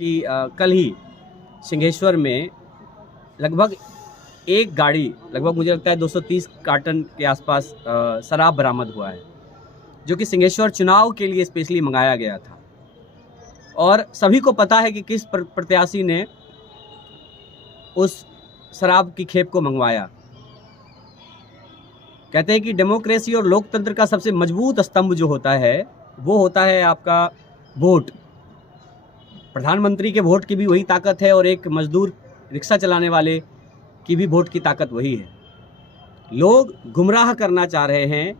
कि कल ही सिंहेश्वर में लगभग एक गाड़ी, लगभग मुझे लगता है 230 कार्टन के आसपास शराब बरामद हुआ है, जो कि सिंहेश्वर चुनाव के लिए स्पेशली मंगाया गया था। और सभी को पता है कि किस प्रत्याशी ने उस शराब की खेप को मंगवाया। कहते हैं कि डेमोक्रेसी और लोकतंत्र का सबसे मजबूत स्तंभ जो होता है वो होता है आपका वोट। प्रधानमंत्री के वोट की भी वही ताकत है और एक मजदूर रिक्शा चलाने वाले की भी वोट की ताकत वही है। लोग गुमराह करना चाह रहे हैं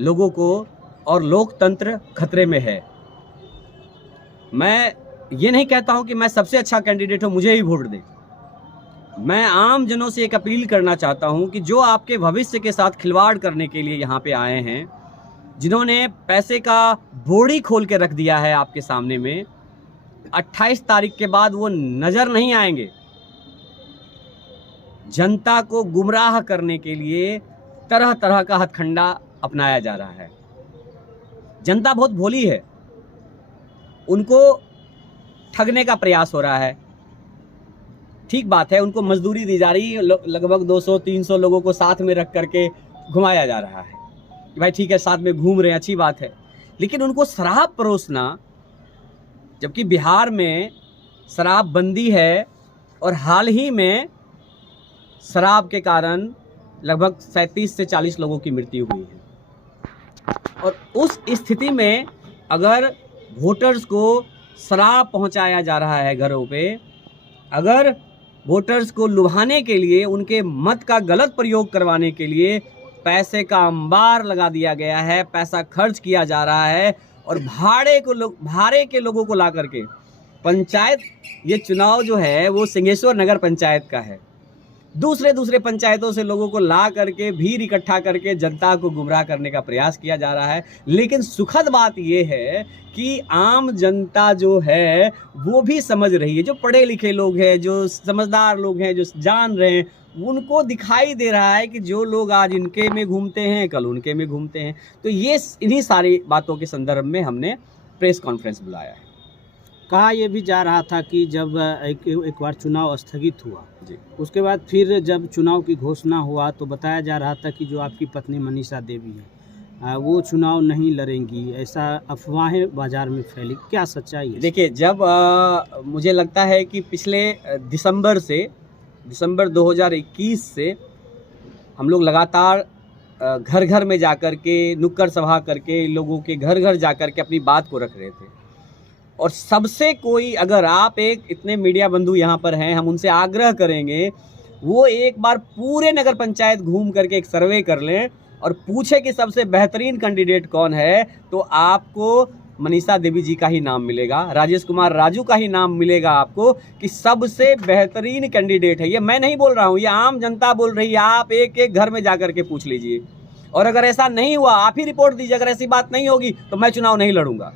लोगों को और लोकतंत्र खतरे में है। मैं ये नहीं कहता हूं कि मैं सबसे अच्छा कैंडिडेट हूं, मुझे ही वोट दें। मैं आम जनों से एक अपील करना चाहता हूं कि जो आपके भविष्य के साथ खिलवाड़ करने के लिए यहाँ पे आए हैं, जिन्होंने पैसे का बोड़ी खोल के रख दिया है आपके सामने में, 28 तारीख के बाद वो नज़र नहीं आएंगे। जनता को गुमराह करने के लिए तरह तरह का हथकंडा अपनाया जा रहा है। जनता बहुत भोली है, उनको ठगने का प्रयास हो रहा है। ठीक बात है, उनको मजदूरी दी जा रही है, लगभग 200-300 लोगों को साथ में रख करके घुमाया जा रहा है कि भाई ठीक है साथ में घूम रहे हैं, अच्छी बात है। लेकिन उनको शराब परोसना, जबकि बिहार में शराब बंदी है और हाल ही में शराब के कारण लगभग 37 से 40 लोगों की मृत्यु हुई है। और उस स्थिति में अगर वोटर्स को शराब पहुंचाया जा रहा है घरों पे, अगर वोटर्स को लुभाने के लिए, उनके मत का गलत प्रयोग करवाने के लिए पैसे का अंबार लगा दिया गया है, पैसा खर्च किया जा रहा है और भाड़े के लोगों को ला करके पंचायत, ये चुनाव जो है वो सिंहेश्वर नगर पंचायत का है, दूसरे पंचायतों से लोगों को ला करके भीड़ इकट्ठा करके जनता को गुमराह करने का प्रयास किया जा रहा है। लेकिन सुखद बात यह है कि आम जनता जो है वो भी समझ रही है, जो पढ़े लिखे लोग हैं, जो समझदार लोग हैं, जो जान रहे हैं, उनको दिखाई दे रहा है कि जो लोग आज इनके में घूमते हैं कल उनके में घूमते हैं। तो ये इन्हीं सारी बातों के संदर्भ में हमने प्रेस कॉन्फ्रेंस बुलाया है। कहा यह भी जा रहा था कि जब एक बार चुनाव स्थगित हुआ जी, उसके बाद फिर जब चुनाव की घोषणा हुआ तो बताया जा रहा था कि जो आपकी पत्नी मनीषा देवी है वो चुनाव नहीं लड़ेंगी, ऐसा अफवाहें बाजार में फैली, क्या सच्चाई है? देखिए, जब मुझे लगता है कि पिछले दिसंबर 2021 से हम लोग लगातार घर घर में जाकर के नुक्कड़ सभा करके लोगों के घर घर जाकर के अपनी बात को रख रहे थे। और सबसे कोई, अगर आप एक इतने मीडिया बंधु यहाँ पर हैं, हम उनसे आग्रह करेंगे वो एक बार पूरे नगर पंचायत घूम करके एक सर्वे कर लें और पूछे कि सबसे बेहतरीन कैंडिडेट कौन है, तो आपको मनीषा देवी जी का ही नाम मिलेगा, राजेश कुमार राजू का ही नाम मिलेगा आपको कि सबसे बेहतरीन कैंडिडेट है। ये मैं नहीं बोल रहा हूँ, ये आम जनता बोल रही है। आप एक एक घर में जा कर के पूछ लीजिए और अगर ऐसा नहीं हुआ आप ही रिपोर्ट दीजिए। अगर ऐसी बात नहीं होगी तो मैं चुनाव नहीं लड़ूंगा।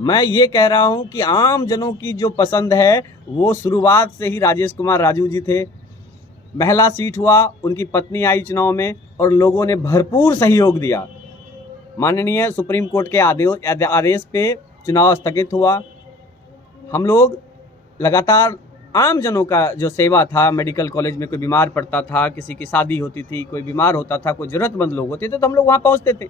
मैं ये कह रहा हूं कि आम जनों की जो पसंद है वो शुरुआत से ही राजेश कुमार राजू जी थे। महिला सीट हुआ, उनकी पत्नी आई चुनाव में और लोगों ने भरपूर सहयोग दिया। माननीय सुप्रीम कोर्ट के आदेश पे चुनाव स्थगित हुआ। हम लोग लगातार आम जनों का जो सेवा था, मेडिकल कॉलेज में कोई बीमार पड़ता था, किसी की शादी होती थी, कोई बीमार होता था, कोई ज़रूरतमंद लोग होते थे, तो हम लोग वहाँ पहुँचते थे।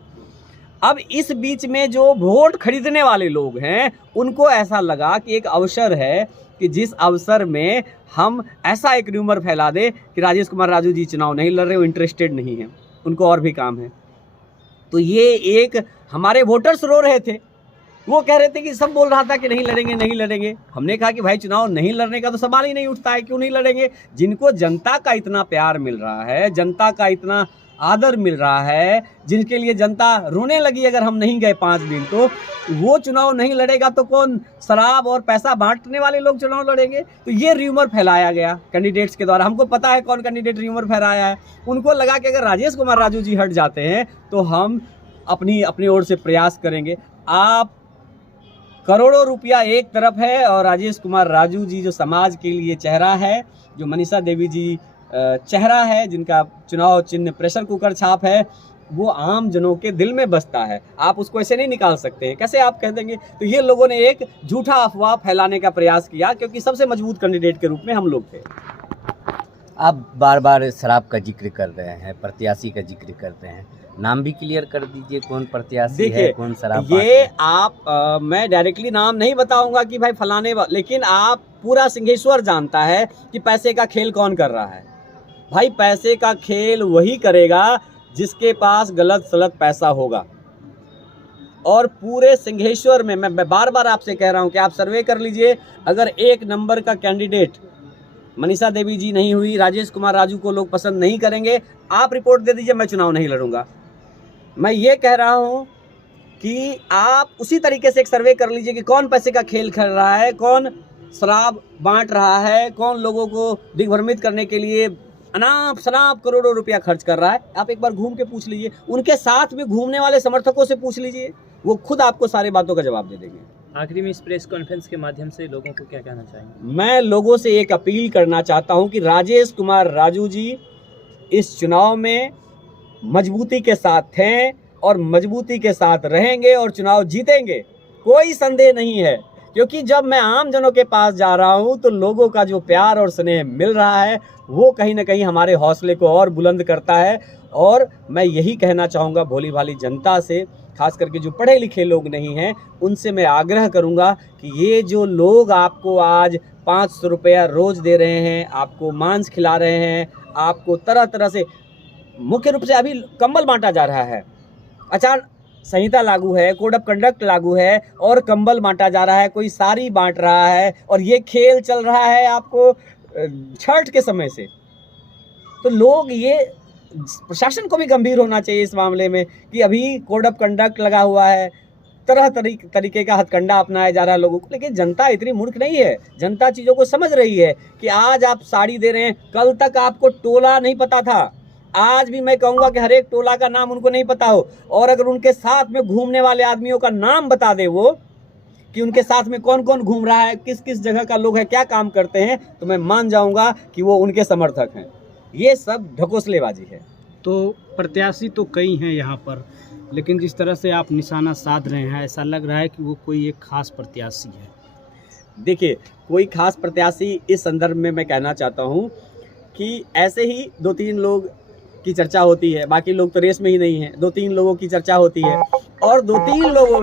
अब इस बीच में जो वोट खरीदने वाले लोग हैं उनको ऐसा लगा कि एक अवसर है कि जिस अवसर में हम ऐसा एक र्यूमर फैला दे कि राजेश कुमार राजू जी चुनाव नहीं लड़ रहे, वो इंटरेस्टेड नहीं है, उनको और भी काम है। तो ये एक हमारे वोटर्स रो रहे थे, वो कह रहे थे कि सब बोल रहा था कि नहीं लड़ेंगे नहीं लड़ेंगे। हमने कहा कि भाई चुनाव नहीं लड़ने का तो सवाल ही नहीं उठता है, क्यों नहीं लड़ेंगे? जिनको जनता का इतना प्यार मिल रहा है, जनता का इतना आदर मिल रहा है, जिनके लिए जनता रोने लगी अगर हम नहीं गए 5 दिन, तो वो चुनाव नहीं लड़ेगा तो कौन? शराब और पैसा बांटने वाले लोग चुनाव लड़ेंगे? तो ये र्यूमर फैलाया गया कैंडिडेट्स के द्वारा। हमको पता है कौन कैंडिडेट र्यूमर फैलाया है। उनको लगा कि अगर राजेश कुमार राजू जी हट जाते हैं तो हम अपनी ओर से प्रयास करेंगे। आप करोड़ों रुपया एक तरफ है और राजेश कुमार राजू जी जो समाज के लिए चेहरा है, जो मनीषा देवी जी चेहरा है, जिनका चुनाव चिन्ह प्रेशर कुकर छाप है, वो आम जनों के दिल में बसता है, आप उसको ऐसे नहीं निकाल सकते हैं। कैसे आप कह देंगे? तो ये लोगों ने एक झूठा अफवाह फैलाने का प्रयास किया, क्योंकि सबसे मजबूत कैंडिडेट के रूप में हम लोग थे। आप बार बार शराब का जिक्र कर रहे हैं, प्रत्याशी का जिक्र कर रहे हैं, नाम भी क्लियर कर दीजिए, कौन प्रत्याशी है, देखिए, कौन शराब ये आप मैं डायरेक्टली नाम नहीं बताऊंगा कि भाई फलाने लेकिन आप पूरा सिंहेश्वर जानता है कि पैसे का खेल कौन कर रहा है। भाई पैसे का खेल वही करेगा जिसके पास गलत सलत पैसा होगा। और पूरे सिंहेश्वर में मैं बार बार आपसे कह रहा हूं कि आप सर्वे कर लीजिए, अगर एक नंबर का कैंडिडेट मनीषा देवी जी नहीं हुई, राजेश कुमार राजू को लोग पसंद नहीं करेंगे, आप रिपोर्ट दे दीजिए, मैं चुनाव नहीं लड़ूंगा। मैं ये कह रहा हूं कि आप उसी तरीके से एक सर्वे कर लीजिए कि कौन पैसे का खेल खेल रहा है, कौन शराब बांट रहा है, कौन लोगों को दिग्भ्रमित करने के लिए अनाप शनाप करोड़ों रुपया खर्च कर रहा है। आप एक बार घूम के पूछ लीजिए, उनके साथ में घूमने वाले समर्थकों से पूछ लीजिए, वो खुद आपको सारी बातों का जवाब दे देंगे। आखिरी में इस प्रेस कॉन्फ्रेंस के माध्यम से लोगों को क्या कहना चाहेंगे? मैं लोगों से एक अपील करना चाहता हूं कि राजेश कुमार राजू जी इस चुनाव में मजबूती के साथ हैं और मजबूती के साथ रहेंगे और चुनाव जीतेंगे, कोई संदेह नहीं है। क्योंकि जब मैं आम जनों के पास जा रहा हूं तो लोगों का जो प्यार और स्नेह मिल रहा है वो कहीं ना कहीं हमारे हौसले को और बुलंद करता है। और मैं यही कहना चाहूँगा भोली भाली जनता से, खास करके जो पढ़े लिखे लोग नहीं हैं, उनसे मैं आग्रह करूँगा कि ये जो लोग आपको आज 500 रुपया रोज़ दे रहे हैं, आपको मांस खिला रहे हैं, आपको तरह तरह से, मुख्य रूप से अभी कंबल बांटा जा रहा है, आचार संहिता लागू है, कोड ऑफ कंडक्ट लागू है और कंबल बांटा जा रहा है, कोई साड़ी बांट रहा है, और ये खेल चल रहा है आपको छठ के समय से। तो लोग, ये प्रशासन को भी गंभीर होना चाहिए इस मामले में कि अभी कोड ऑफ कंडक्ट लगा हुआ है, तरह तरीके का हथकंडा अपनाया जा रहा है लोगों को। लेकिन जनता इतनी मूर्ख नहीं है, जनता चीज़ों को समझ रही है कि आज आप साड़ी दे रहे हैं, कल तक आपको टोला नहीं पता था, आज भी मैं कहूँगा कि हर एक टोला का नाम उनको नहीं पता हो। और अगर उनके साथ में घूमने वाले आदमियों का नाम बता दे वो, कि उनके साथ में कौन कौन घूम रहा है, किस किस जगह का लोग है, क्या काम करते हैं, तो मैं मान जाऊंगा कि वो उनके समर्थक हैं। ये सब ढकोसलेबाजी है। तो प्रत्याशी तो कई हैं यहाँ पर, लेकिन जिस तरह से आप निशाना साध रहे हैं, ऐसा लग रहा है कि वो कोई एक खास प्रत्याशी है। देखिए, कोई खास प्रत्याशी इस संदर्भ में मैं कहना चाहता हूँ कि ऐसे ही 2-3 लोग की चर्चा होती है, बाकी लोग तो रेस में ही नहीं है, 2-3 लोगों की चर्चा होती है, और 2-3 लोगों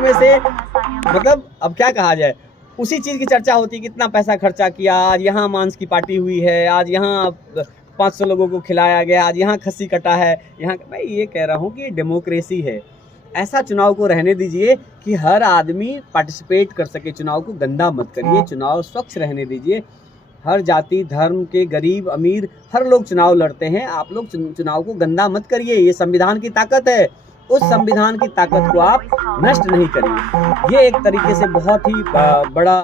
में से मतलब अब क्या कहा जाए, उसी चीज़ की चर्चा होती है, कितना पैसा खर्चा किया, आज यहाँ मांस की पार्टी हुई है, आज यहाँ 500 लोगों को खिलाया गया, आज यहाँ खस्सी कटा है, यहाँ। मैं ये कह रहा हूँ कि डेमोक्रेसी है, ऐसा चुनाव को रहने दीजिए कि हर आदमी पार्टिसिपेट कर सके, चुनाव को गंदा मत करिए, चुनाव स्वच्छ रहने दीजिए। हर जाति धर्म के, गरीब अमीर, हर लोग चुनाव लड़ते हैं, आप लोग चुनाव को गंदा मत करिए, ये संविधान की ताकत है, उस संविधान की ताकत को आप नष्ट नहीं करिए। ये एक तरीके से बहुत ही बड़ा